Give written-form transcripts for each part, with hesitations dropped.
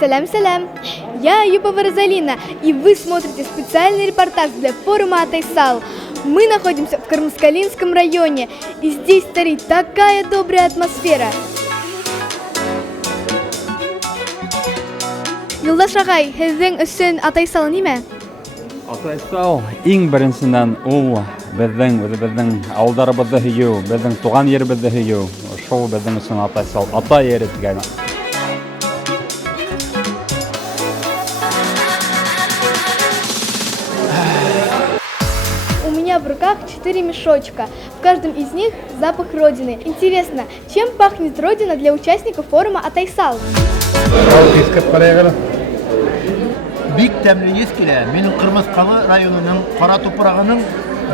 Салям-салям! Я Аюпова Розалина, и вы смотрите специальный репортаж для форума Атайсал. Мы находимся в Кармаскалинском районе, и здесь царит такая добрая атмосфера. Юлдаш агай, һеҙҙең өсөн Атайсал нимә? Атайсал иң беренсенән ул безнең ауылдарыбызды һөйөү, безнең туган еребезде һөйөү. Шул безнең өсөн Атайсал, ата ере дигән. У меня в руках 4 мешочка. В каждом из них запах Родины. Интересно, чем пахнет Родина для участников форума Атайсал? Бик тәмле ес килә. Минем Кырмыскалы районының Кара тупрагының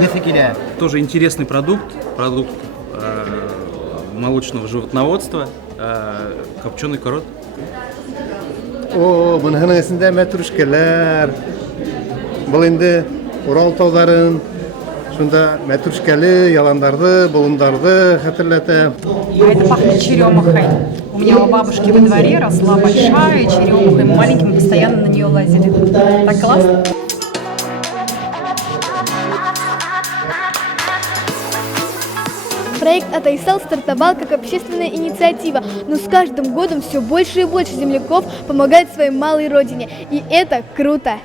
есе килә. Тоже интересный продукт молочного животноводства, копченый корот. Буның эсендә мәтрүшкәләр. Бу инде Урал тауларын, шунда мәтрүшкәле яландарды, болындарды хәтерләтә. Это пахнет черемухой. У меня у бабушки во дворе росла большая черемуха, и мы маленькими постоянно на нее лазили. Так классно. Проект Атайсал стартовал как общественная инициатива, но с каждым годом все больше и больше земляков помогают своей малой родине. И это круто!